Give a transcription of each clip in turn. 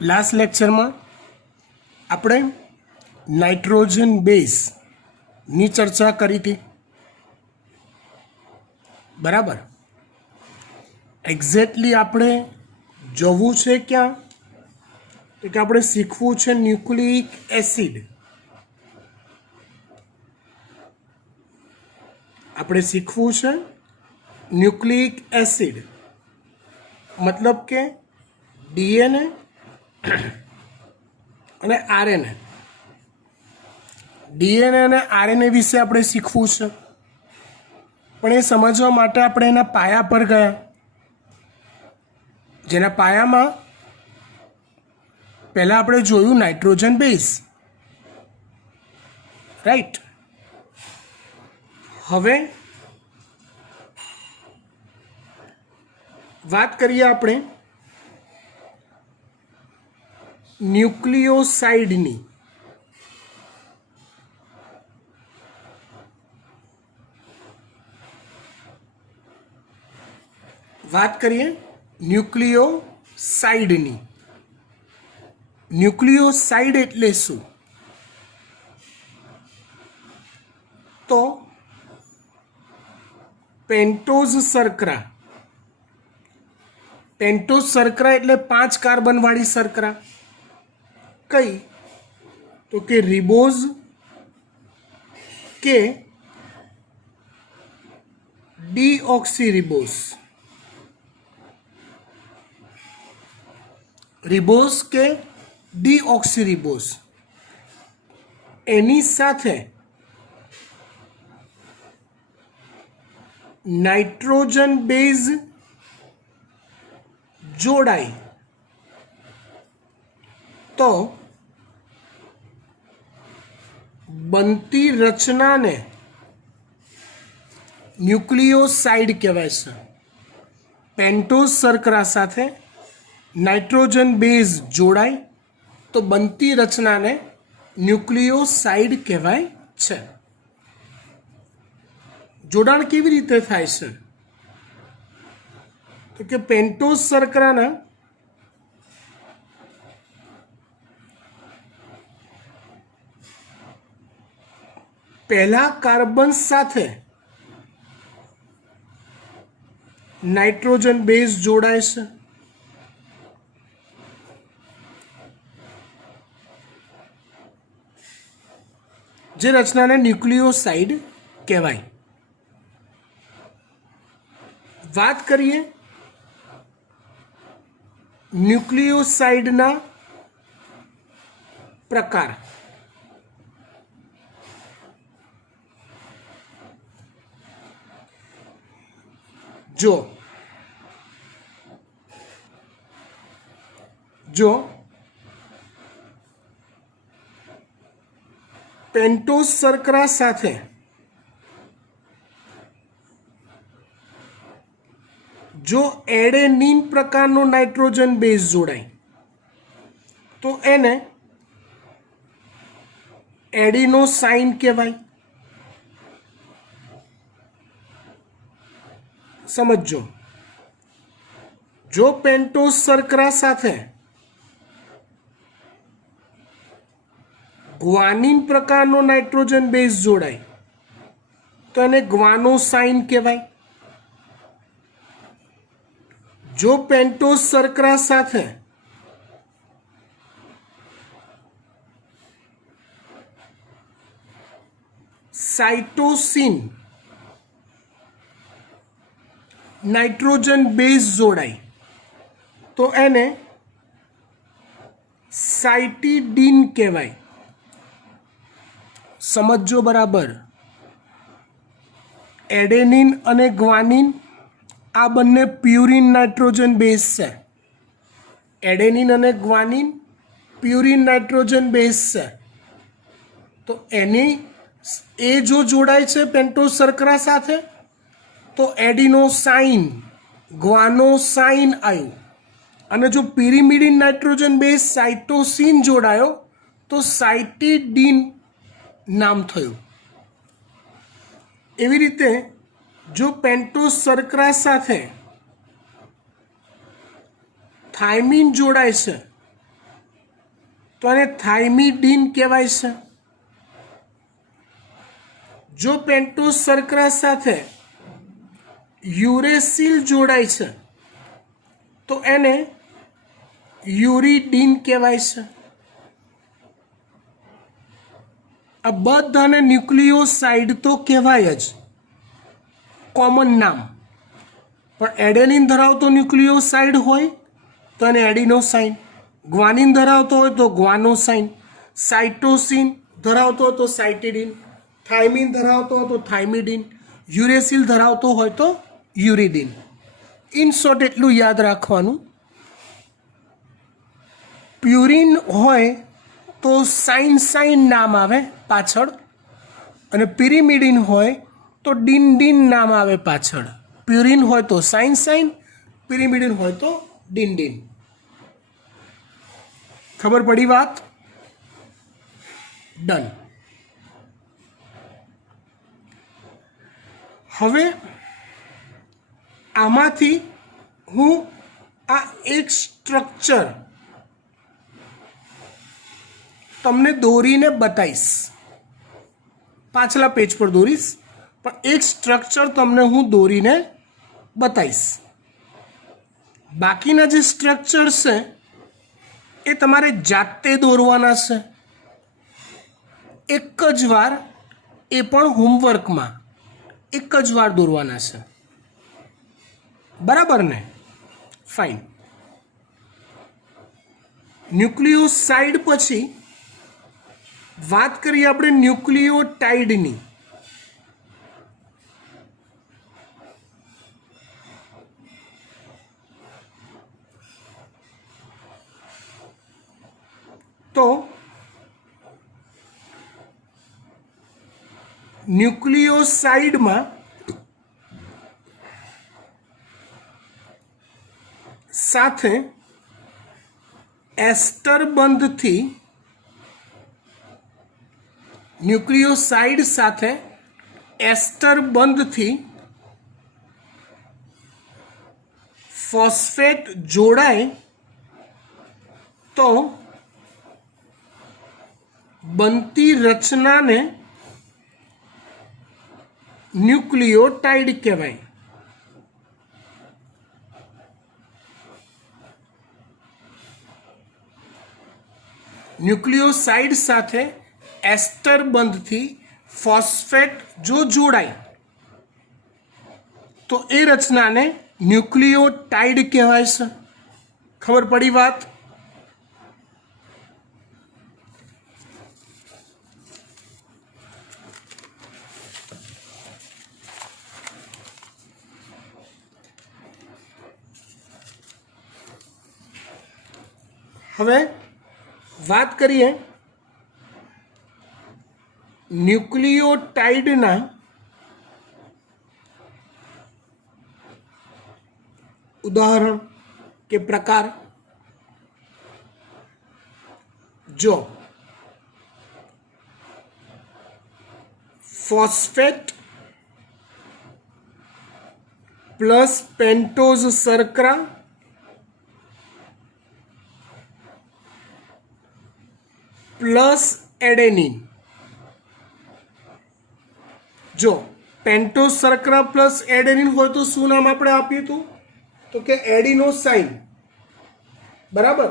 Last લેક્ચરમાં આપણે nitrogen બેઝની ચર્ચા કરી હતી, બરાબર. એક્ઝેક્ટલી આપણે જવું છે ક્યાં? તો કે આપણે શીખવું છે ન્યુક્લિક એસિડ. આપણે શીખવું છે ન્યુક્લિક એસિડ, મતલબ કે ડીએનએ અને આરએનએ. ડીએનએ અને આરએનએ વિશે આપણે શીખવું છે, પણ એ સમજવા માટે આપણે એના પાયા પર ગયા, જેના પાયામાં પહેલાં આપણે જોયું નાઇટ્રોજન બેઝ, રાઈટ. હવે વાત કરીએ આપણે ન્યુક્લિયોસાઇડની. વાત કરીએ ન્યુક્લિયોસાઇડની. ન્યુક્લિયોસાઇડ એટલે શું? તો પેન્ટોઝ શર્કરા. પેન્ટોઝ શર્કરા એટલે 5 કાર્બનવાળી શર્કરા. કઈ? તો કે રિબોઝ કે ડીઓક્સીરિબોઝ. રિબોઝ કે ડીઓક્સીરિબોઝ. એની સાથે નાઇટ્રોજન બેઝ જોડાય તો બનતી રચનાને ન્યુક્લિયોસાઇડ કહેવાય છે. પેન્ટોઝ શર્કરા સાથે નાઇટ્રોજન બેઝ જોડાય તો બનતી રચનાને ન્યુક્લિયોસાઇડ કહેવાય છે. જોડાણ કેવી રીતે થાય છે? તો કે પેન્ટોઝ શર્કરાના પહેલા કાર્બન સાથે નાઇટ્રોજન બેઝ જોડાય છે. જે રચનાને ન્યુક્લિયોસાઇડ કહેવાય. વાત કરીએ ન્યુક્લિયોસાઇડના પ્રકાર. જો પેન્ટોઝ શર્કરા સાથે જો એડેનીન પ્રકારનો નાઇટ્રોજન બેઝ જોડાય તો એને એડિનોસાઇન કહેવાય. સમજો, જો પેન્ટોઝ શર્કરા સાથે ગ્વાનિન પ્રકારનો નાઇટ્રોજન બેઝ જોડાય તો એને ગ્વાનોસાઇન કહેવાય. જો પેન્ટોઝ શર્કરા સાથે સાઇટોસિન નાઇટ્રોજન બેઝ જોડાય તો એને સાઇટીડીન કહેવાય. સમજો બરાબર. એડેનિન અને ગ્વાનિન આ બંને પ્યુરિન નાઇટ્રોજન બેઝ છે. એડેનિન અને ગ્વાનિન પ્યુરિન નાઇટ્રોજન બેઝ છે. તો એની એ જો જોડાય છે પેન્ટોઝ શર્કરા સાથે તો એડિનોસાઇન ગ્વાનોસાઇન આવ્યું. અને જો પિરિમિડિન નાઇટ્રોજન બેઝ સાઇટોસિન જોડાયો તો સાઇટીડીન નામ થયું. એવી રીતે જો પેન્ટોઝ શર્કરા સાથે થાઇમિન જોડાય છે તો આને થાઇમિડીન કહેવાય છે. જો પેન્ટોઝ શર્કરા સાથે યુરેસિલ જોડાય છે તો એને યુરિડીન કહેવાય છે. આ બધાને ન્યુક્લિયોસાઇડ તો કહેવાય જ, કોમન નામ. પણ એડેનિન ધરાવતો ન્યુક્લિયોસાઇડ હોય તો એને એડિનોસાઇન, ગ્વાનિન ધરાવતો હોય તો ગ્વાનોસાઇન, સાઇટોસિન ધરાવતો હોય તો સાઇટિડીન, થાઇમિન ધરાવતો હોય તો થાઇમિડીન, યુરેસિલ ધરાવતો હોય તો યુરિડીન. ઇન શોર્ટ એટલું યાદ રાખવાનું, પ્યુરિન હોય તો સાઇન નામ આવે પાછળ, અને પિરિમિડિન હોય તો ડિન નામ આવે પાછળ. પ્યુરિન હોય તો સાઇન, પિરિમિડિન હોય તો ડિન. ખબર પડી વાત? ડન. હવે આમાંથી હું આ એક સ્ટ્રક્ચર તમને દોરીને બતાવીશ, પાછલા પેજ પર દોરીશ, પણ એક સ્ટ્રક્ચર તમને હું દોરીને બતાવીશ. બાકીના જે સ્ટ્રક્ચર છે એ તમારે જાતે દોરવાના છે, એક જ વાર, એ પણ હોમવર્કમાં એક જ વાર દોરવાના છે. બરાબર ને? ફાઇન. ન્યુક્લિયોસાઇડ પછી વાત કરીએ આપણે ન્યુક્લિયોટાઇડની. તો ન્યુક્લિયોસાઇડમાં સાથે એસ્ટર બંધથી, ન્યુક્લિયોસાઇડ સાથે એસ્ટર બંધથી ફોસ્ફેટ જોડાય તો બનતી રચનાને ન્યુક્લિયોટાઇડ કહેવાય. ન્યુક્લિયોસાઇડ સાથે એસ્ટર બંધથી ફોસ્ફેટ જો જોડાય તો એ રચનાને ન્યુક્લિયોટાઇડ કહેવાય છે. ખબર પડી વાત? હવે વાત કરીએ ન્યુક્લિયોટાઇડના ઉદાહરણ કે પ્રકાર. જો ફોસ્ફેટ પ્લસ પેન્ટોઝ શર્કરા પ્લસ એડેનિન. જો પેન્ટોઝ શર્કરા પ્લસ એડેનિન હોય તો શું નામ આપણે આપ્યું હતું? તો કે એડિનોસાઇન. બરાબર.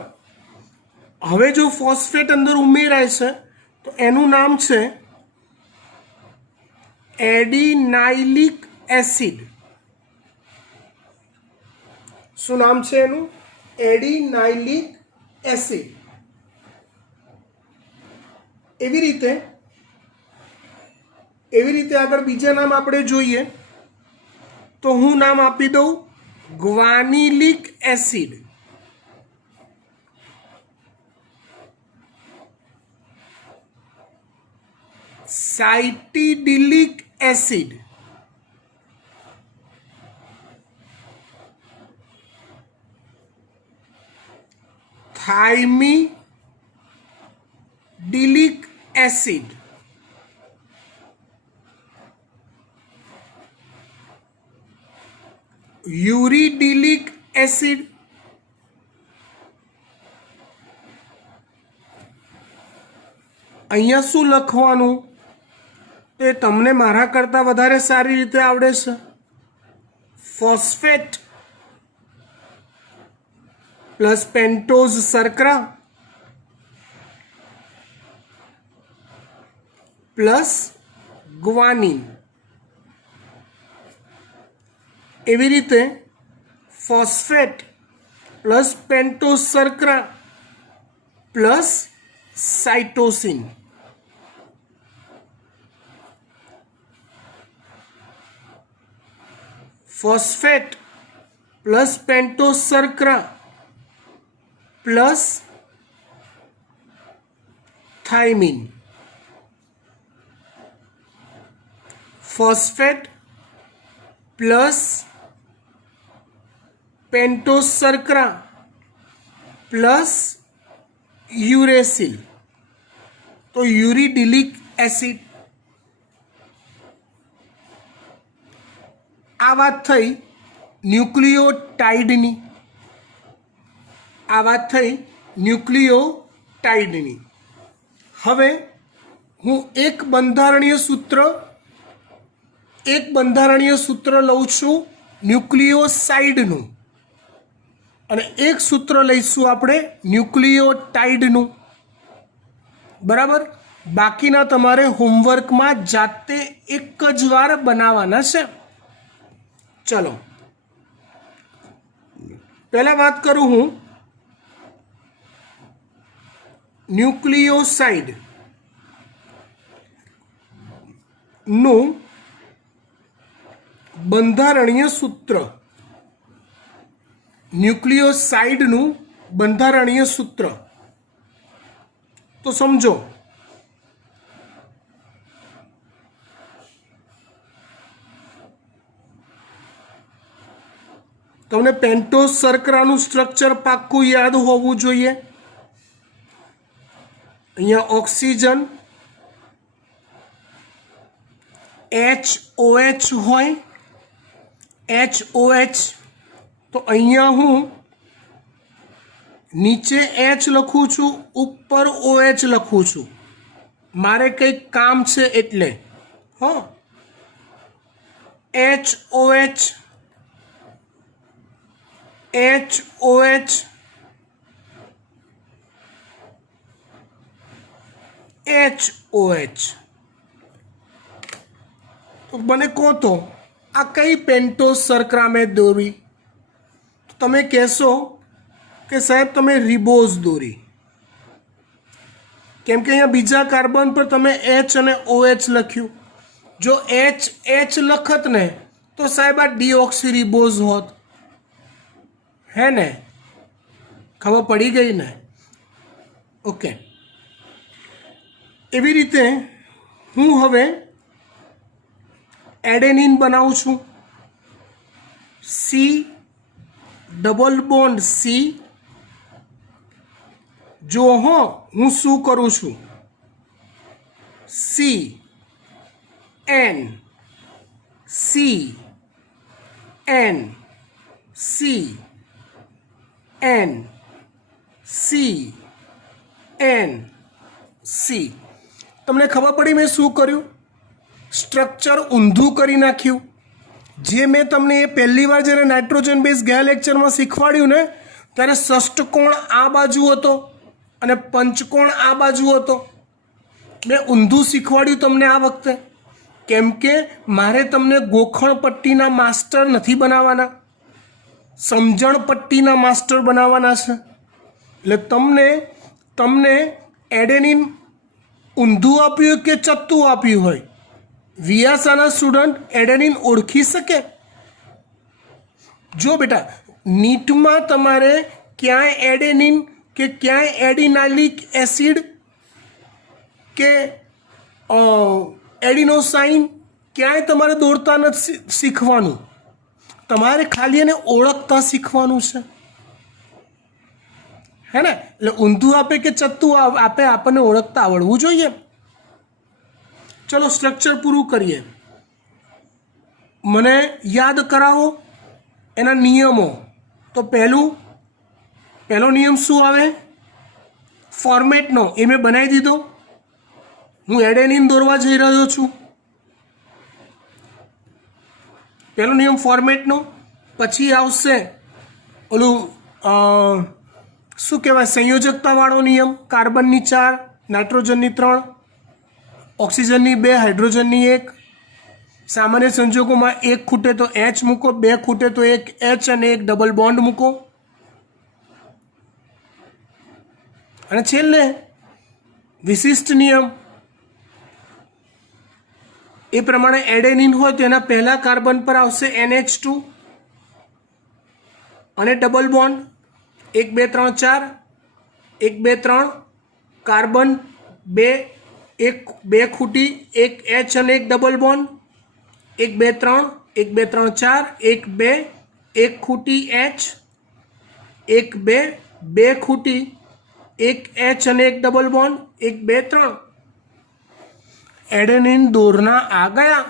હવે જો ફોસ્ફેટ અંદર ઉમેરાય છે તો એનું નામ છે એડિનાઇલિક એસિડ. શું નામ છે એનું? એડિનાઇલિક એસિડ. એવી રીતે આગળ બીજા નામ આપણે જોઈએ તો હું નામ આપી દઉં ગ્વાનિલિક એસિડ. સાઇટિડિલિક એસિડ, થાઇમિડિલિક એસિડ, યુરિડિલિક એસિડ, અહીંયા શું લખવાનું તે તમને મારા કરતાં વધારે સારી રીતે આવડે છે. ફોસ્ફેટ પ્લસ પેન્ટોઝ શર્કરા પ્લસ ગ્વાનિન. એવી રીતે ફોસ્ફેટ પ્લસ પેન્ટોઝ શર્કરા plus cytosine. Phosphate plus pentose શર્કરા plus thymine. Phosphate plus pentose શર્કરા પ્લસ યુરેસિલ, તો યુરિડિલિક એસિડ. આ વાત થઈ ન્યુક્લિયોટાઇડની. હવે હું એક બંધારણીય સૂત્ર લઉં છું ન્યુક્લિયોસાઇડનું અને એક સૂત્ર લઈશું આપણે ન્યુક્લિયોટાઇડનું. બરાબર. બાકીના તમારે હોમવર્કમાં જાતે એક જ વાર બનાવવાના છે. ચલો પહેલા વાત કરું હું ન્યુક્લિયોસાઇડ નું બંધારણીય સૂત્ર. ન્યુક્લિયોસાઇડનું બંધારણીય સૂત્ર તો સમજો. તમને પેન્ટોઝ શર્કરાનું સ્ટ્રક્ચર પાક્કું યાદ હોવું જોઈએ. અહીંયા ઓક્સિજન HOH હોય, HOH. તો અહીંયા હું નીચે H લખું છું, ઉપર OH લખું છું. મારે કંઈક કામ છે એટલે. હા, HOH તો મને કહો તો આ કઈ પેન્ટોઝ શર્કરા મેં દોરી? તમે કહેશો કે સાહેબ તમે રિબોઝ દોરી, કેમ કે અહીંયા બીજા કાર્બન પર તમે H અને OH લખ્યું. જો H લખત ને તો સાહેબ આ ડીઓક્સી રિબોઝ હોત. હે ને? ખબર પડી ગઈ ને? ઓકે. એવી રીતે હું હવે એડેનિન બનાવું છું. C double bond C. જો હું શું કરું છું, CN તમને ખબર પડી મેં શું કર્યું? સ્ટ્રક્ચર ઊંધું કરી નાખ્યું. જે મેં તમને એ પહેલી વાર જ્યારે નાઇટ્રોજન બેઝ ગયા લેક્ચરમાં શીખવાડ્યું ને ત્યારે ષષ્ટકોણ આ બાજુ હતો અને પંચકોણ આ બાજુ હતો. મેં ઊંધું શીખવાડ્યું તમને આ વખતે, કેમ કે મારે તમને ગોખણ પટ્ટીના માસ્ટર નથી બનાવવાના, સમજણ પટ્ટીના માસ્ટર બનાવવાના છે. એટલે તમને એડેનિન ઊંધું આપ્યું કે ચત્તું આપ્યું હોય, વિયાસાના સ્ટુડન્ટ એડેનિન ઓળખી શકે? જો બેટા, નીટમાં તમારે ક્યાંય એડેનિન કે ક્યાંય એડિનાઇલિક એસિડ કે એડિનોસાઇન ક્યાંય તમારે દોરતા નથી શીખવાનું. તમારે ખાલી એને ઓળખતા શીખવાનું છે. હે ને? એટલે ઊંધું આપે કે ચત્તું આપે આપણને ઓળખતા આવડવું જોઈએ. ચલો સ્ટ્રક્ચર પૂરું કરીએ. મને યાદ કરાવો એના નિયમો. તો પહેલો નિયમ શું આવે? ફોર્મેટનો. એ મેં બનાવી દીધો. હું એડેનિન દોરવા જઈ રહ્યો છું. પહેલો નિયમ ફોર્મેટનો, પછી આવશે ઓલું શું કહેવાય સંયોજકતાવાળો નિયમ, કાર્બનની 4, નાઇટ્રોજનની 3, ઓક્સિજનની 2, હાઇડ્રોજનની 1. સામાન્ય સંજોગોમાં 1 ખૂટે તો H મૂકો, 2 ખૂટે તો એક H અને એક ડબલ બોન્ડ મૂકો. અને છેલ્લે વિશિષ્ટ નિયમ એ પ્રમાણે એડેનિન હોય તો એના પહેલા કાર્બન પર આવશે NH2 અને ડબલ બોન્ડ 1 2 3 4, 1 2 3, કાર્બન 2, 2 ખૂટી, એક H અને એક ડબલ બોન્ડ, 1 2 3, 1 2 3 4, 1 2, 1 ખૂટી H, 1 2, 2 ખૂટી, એક H અને એક ડબલ બોન્ડ, 1 2 3. એડેનિન દોરના આ ગયા.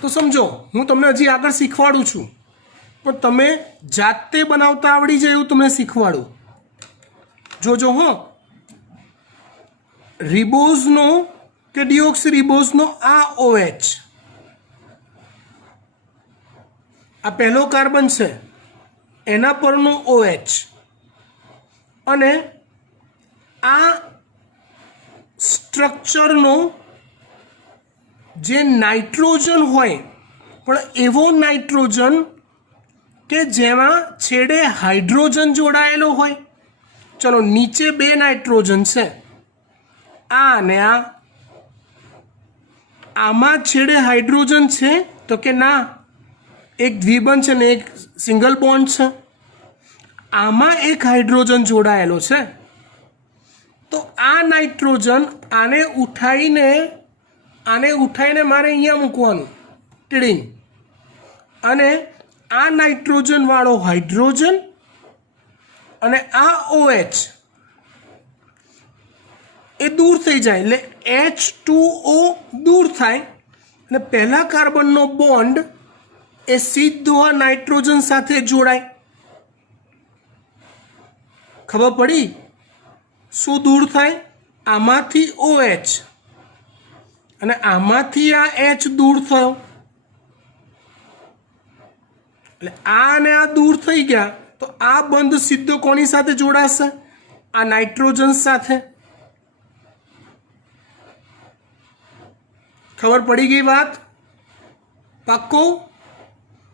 તો સમજો હું તમને હજી આગળ શીખવાડું છું, પણ તમે જાતે બનાવતા આવડી જાય એવું તમને શીખવાડું. જોજો હો, રિબોઝનો કે ડિઓક્સી રિબોઝનો આ OH, આ પહેલો કાર્બન છે એના પરનો OH, અને આ સ્ટ્રક્ચરનો જે નાઇટ્રોજન હોય, પણ એવો નાઇટ્રોજન કે જેમાં છેડે હાઇડ્રોજન જોડાયેલો હોય. ચલો નીચે 2 નાઇટ્રોજન છે, આ અને આ, આમાં છેડે હાઇડ્રોજન છે તો કે ના, એક દ્વિબંધ છે ને એક સિંગલ બોન્ડ છે. આમાં એક હાઇડ્રોજન જોડાયેલો છે, તો આ નાઇટ્રોજન આને ઉઠાઈને મારે અહીંયા મૂકવાનું ટીડિંગ, અને આ નાઇટ્રોજન વાળો હાઇડ્રોજન અને આ OH એ દૂર થઈ જાય, એટલે H2O દૂર થાય અને પહેલા કાર્બનનો બોન્ડ એ સીધો આ નાઇટ્રોજન સાથે જોડાય. ખબર પડી? શું દૂર થાય? આમાંથી OH અને આમાંથી આ H દૂર થયો, એટલે આ અને આ દૂર થઈ ગયા, તો આ બંધ સીધો કોની સાથે જોડાશે? આ નાઇટ્રોજન સાથે. ખબર પડી ગઈ વાત? પાક્કું?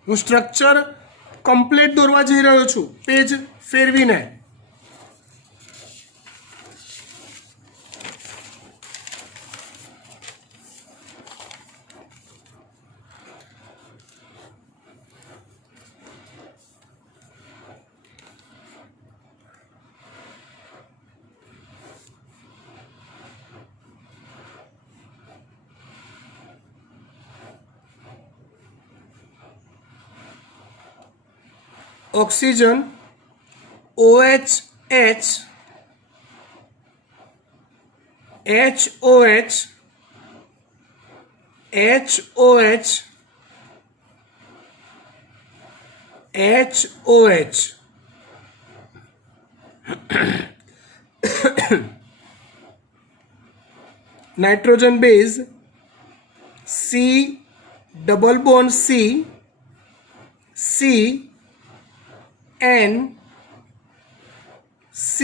હું સ્ટ્રક્ચર કમ્પ્લીટ દોરવા જઈ રહ્યો છું, પેજ ફેરવીને. Oxygen OH, HOH, HOH, HOH. Nitrogen base C double bond C, C N, C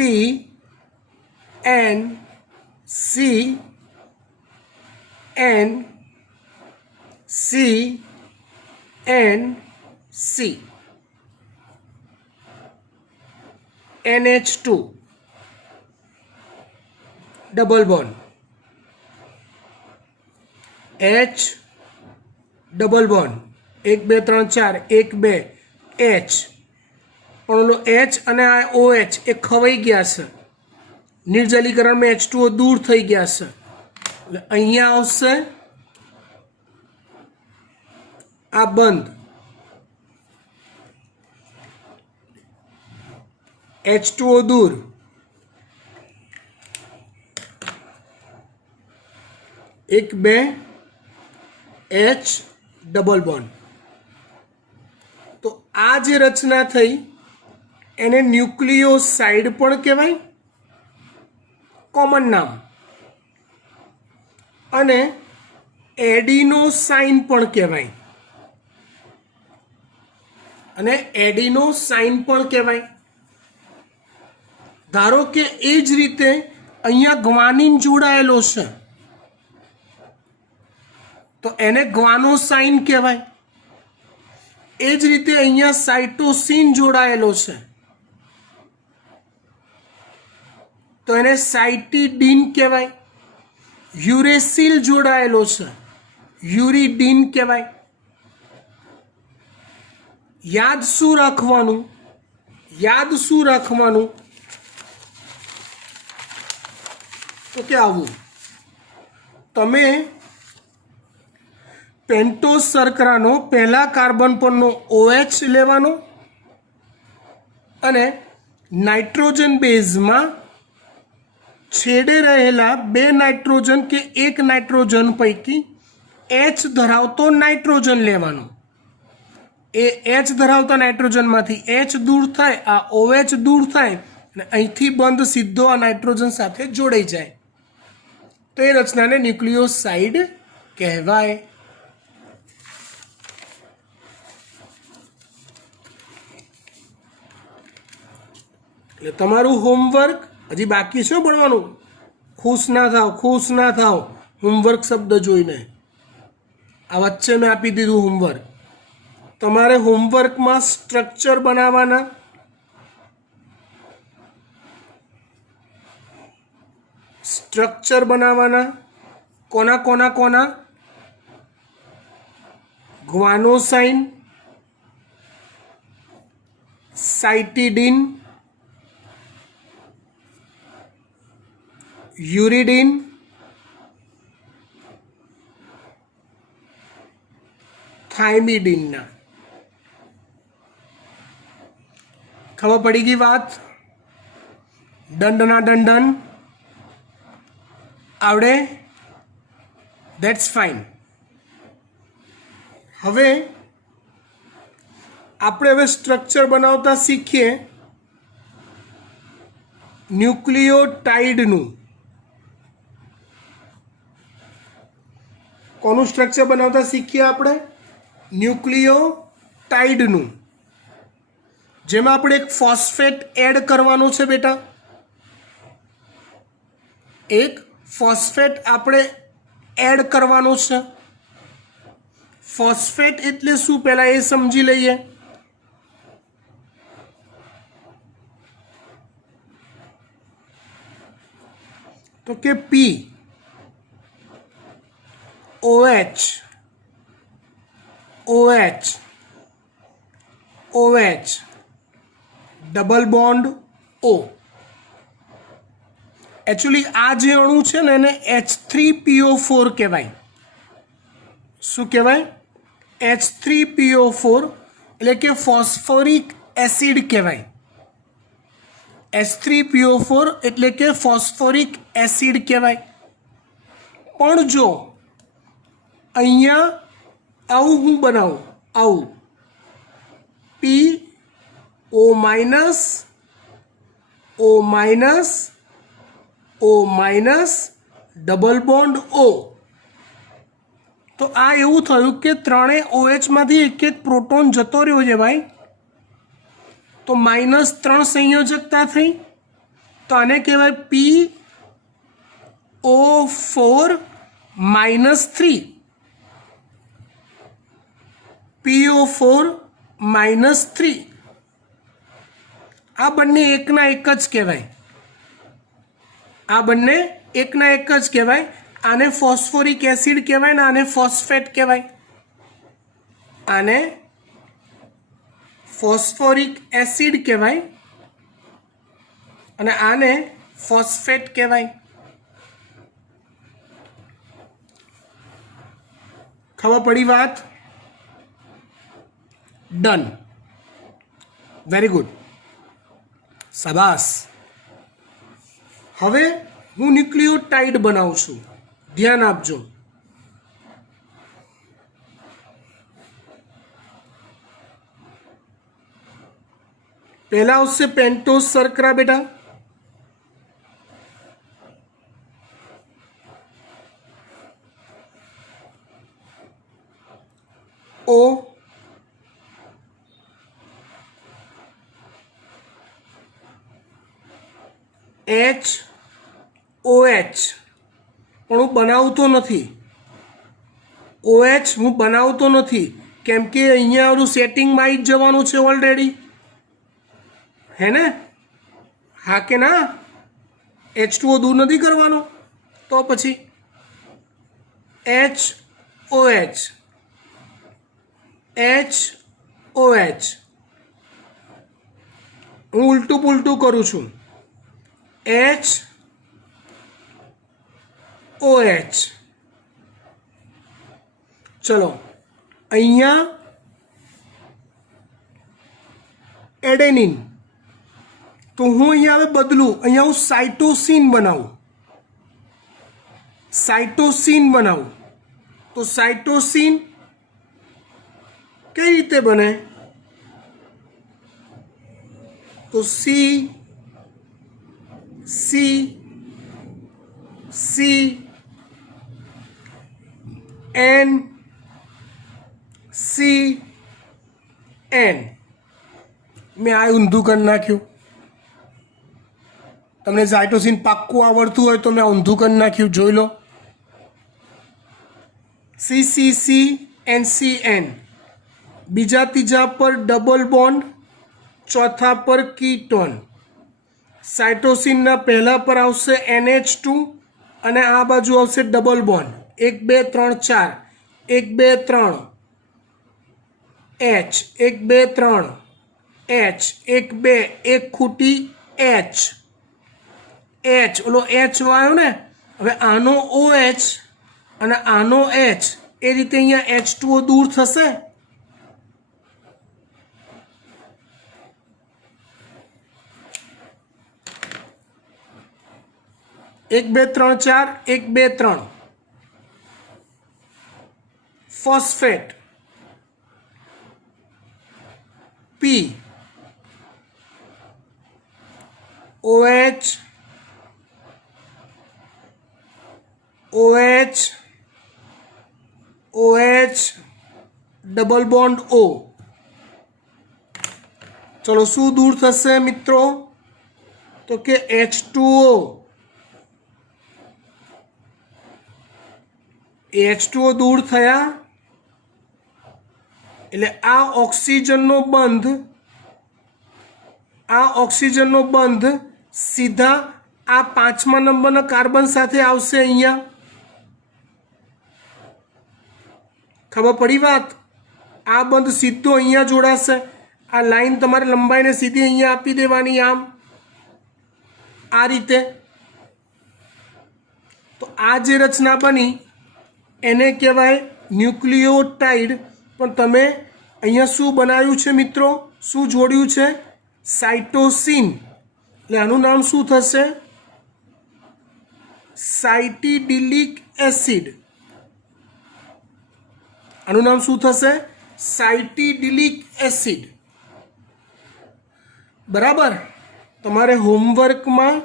N, C N, C N, C. NH2 double bond, H double bond, 1 2 3 4, 1 2 H, પણ ઓલો H અને આ OH એ ખવાઈ ગયા છે, નિર્જલીકરણમાં H2O દૂર થઈ ગયા છે, એટલે અહીંયા આવશે આ બંધ, H2O દૂર, એક બે H ડબલ બોન્ડ. તો આ જે રચના થઈ એને ન્યુક્લિયોસાઇડ પણ કહેવાય, કોમન નામ. અને એડિનોસાઇન પણ કહેવાય, અને એડિનોસાઇન પણ કહેવાય. ધારો કે એ જ રીતે અહીંયા ગ્વાનિન જોડાયેલો છે તો એને ગ્વાનોસાઇન કહેવાય. એ જ રીતે અહીંયા સાઇટોસિન જોડાયેલો છે તો એને સાઇટિડીન કહેવાય. યુરેસિલ જોડાયેલો છે, યુરિડીન કહેવાય. યાદ શું રાખવાનું? યાદ શું રાખવાનું? તો કે આવું, તમે પેન્ટોઝ શર્કરાનો પહેલા કાર્બન પરનો OH લેવાનો અને નાઇટ્રોજન બેઝમાં છેડે રહેલા બે નાઇટ્રોજન કે એક નાઇટ્રોજન પૈકી H ધરાવતો નાઇટ્રોજન લેવાનો. એ H ધરાવતા નાઇટ્રોજનમાંથી H દૂર થાય, આ OH દૂર થાય અને અહીંથી બંધ સીધો આ નાઇટ્રોજન સાથે જોડાઈ જાય તો એ રચનાને ન્યુક્લિયોસાઇડ કહેવાય. એટલે તમારું હોમવર્ક હજી બાકી છે ભણવાનું. ખુશ ના થાવ, ખુશ ના થાવ હોમવર્ક શબ્દ જોઈને. આ વચ્ચે મેં આપી દીધું હોમવર્ક. તમારે હોમવર્કમાં સ્ટ્રક્ચર બનાવવાના, સ્ટ્રક્ચર બનાવવાના. કોના કોના કોના? ગ્વાનોસાઇન, સાઇટિડીન, યુરિડીન, થાઇમિડીનના. ખબર પડી ગઈ વાત? દંડના દંડન આવડે? That's fine. હવે આપણે સ્ટ્રક્ચર બનાવતા શીખીએ ન્યુક્લિયોટાઇડનું. કોનું સ્ટ્રક્ચર બનાવતા શીખીએ આપણે? ન્યુક્લિયોટાઇડનું. જેમાં આપણે એક ફોસ્ફેટ એડ કરવાનો છે બેટા. એક ફોસ્ફેટ આપણે એડ કરવાનો છે. ફોસ્ફેટ એટલે શું પહેલા એ સમજી લઈએ. તો કે P OH OH OH double bond O. Actually આ જે અણુ છે ને એને H3PO4 કહેવાય. શું કહેવાય? H3PO4 એટલે કે ફોસ્ફોરિક એસિડ કહેવાય. H3PO4 એટલે કે ફોસ્ફોરિક એસિડ કહેવાય. પણ જો અહીંયા આવું હું બનાવું, આવું PO minus O minus O minus double bond O, તો આ એવું થયું કે ત્રણેય OH માંથી એક એક પ્રોટોન જતો રહ્યો છે ભાઈ. તો -3 સંયોજકતા થઈ. તો આને કહેવાય PO4 -3. PO4 -3. આ બંને એકના એક જ કહેવાય. આ બંને એકના એક જ કહેવાય. આને ફોસ્ફોરિક એસિડ કહેવાય ને આને ફોસ્ફેટ કહેવાય. આને ફોસ્ફોરિક એસિડ કહેવાય અને આને ફોસ્ફેટ કહેવાય. ખબર પડી વાત? ડન. વેરી ગુડ, શાબાશ. હવે હું ન્યુક્લિયોટાઇડ બનાવું છું. ધ્યાન આપજો. પહેલા આવશે પેન્ટોઝ શર્કરા બેટા. ઓ એચ ઓ એચ પણ હું બનાવતો નથી. OH હું બનાવતો નથી કેમ કે અહીંયા ઓલું સેટિંગમાં આવી જ જવાનું છે ઓલરેડી, હે ને? હા કે ના? H2O દૂર નથી કરવાનો. તો પછી HOH HOH હું ઉલટું પુલટું કરું છું. HOH. ચલો અહીંયા એડેનિન, તો હું અહીંયા હવે બદલું, અહીંયા હું સાઇટોસિન બનાવું. તો સાઇટોસિન કઈ રીતે બને? તો CN મેં આ ઊંધું કરી નાખ્યું. તમને સાઇટોસિન પાક્કું આવડતું હોય તો મેં ઊંધું કરી નાખ્યું, જોઈ લો. CCCNCN, બીજા ત્રીજા પર ડબલ બોન્ડ, ચોથા પર કીટોન. સાઇટોસિનના પહેલા પર આવશે NH2 અને આ બાજુ આવશે ડબલ બોન્ડ. 1 2 3 4, 1 2 3 H, 1 2 3 H, 1 2 એક ખૂટી H, ઓલો H વાયો ને. હવે આનો OH અને આનો H, એ રીતે અહીંયા H2O દૂર થશે. એક બે ત્રણ ચાર, 1 2 3 phosphate P, OH double bond O. ચલો શું દૂર થશે મિત્રો? તો કે H2O. H2O દૂર થયા એટલે આ ઓક્સિજનનો બંધ સીધા આ 5મા નંબરના કાર્બન સાથે આવશે. અહીંયા ખબર પડી વાત? આ બંધ સીધો અહીંયા જોડાશે. આ લાઈન તમારે લંબાઈને સીધી અહીંયા આપી દેવાની, આમ આ રીતે. તો આ જે રચના બની એને કહેવાય ન્યુક્લિયોટાઇડ. પણ તમે અહીંયા શું બનાવ્યું છે મિત્રો? શું જોડ્યું છે? સાઇટોસિન. એટલે આનું નામ શું થશે? સાઇટીડિલિક એસિડ. આનું નામ શું થશે? સાઇટીડિલિક એસિડ. બરાબર. તમારે હોમવર્કમાં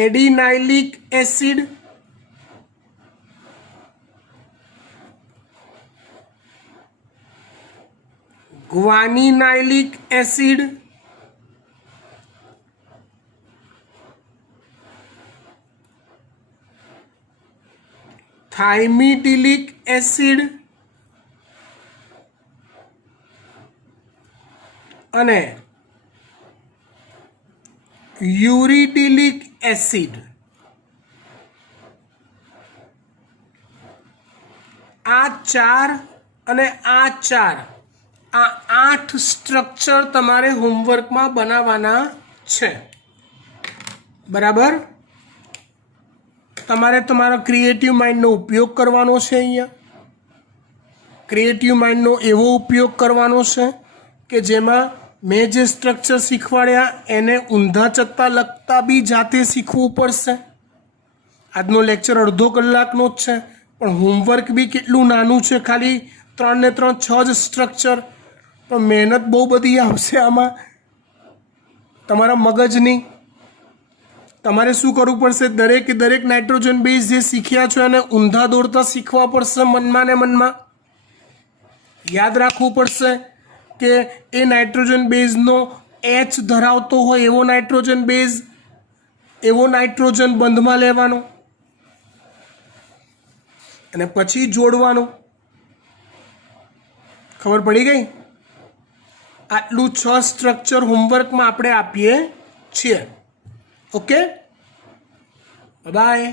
એડિનાઇલિક એસિડ, ગ્વાનિનાઇલિક એસિડ, થાઇમિડિલિક એસિડ અને યુરિડિલિક એસિડ. આ 4 અને આ 4, આ 8 સ્ટ્રક્ચર તમારે હોમવર્કમાં બનાવવાના છે. બરાબર. તમારે તમારા ક્રિએટિવ માઇન્ડનો ઉપયોગ કરવાનો છે. અહીંયા ક્રિએટિવ માઇન્ડનો એવો ઉપયોગ કરવાનો છે કે જેમાં મેં જે સ્ટ્રક્ચર શીખવાડ્યા એને ઊંધા ચત્તા લખતા બી જાતે શીખવું પડશે. આજનો લેક્ચર અડધો કલાકનો જ છે પણ હોમવર્ક બી કેટલું નાનું છે, ખાલી 3 ને 3 6 જ સ્ટ્રક્ચર. પણ મહેનત બહુ બધી આવશે આમાં તમારા મગજની. તમારે શું કરવું પડશે? દરેક નાઇટ્રોજન બેઝ જે શીખ્યા છો એને ઊંધા દોરતા શીખવા પડશે. મનમાં ને મનમાં યાદ રાખવું પડશે કે એ નાઇટ્રોજન બેઝનો H ધરાવતો હોય એવો નાઇટ્રોજન બેઝ, એવો નાઇટ્રોજન બંધમાં લેવાનો અને પછી જોડવાનું. ખબર પડી ગઈ? આટલું 6 સ્ટ્રક્ચર હોમવર્કમાં આપણે આપીએ છીએ. Okay, by.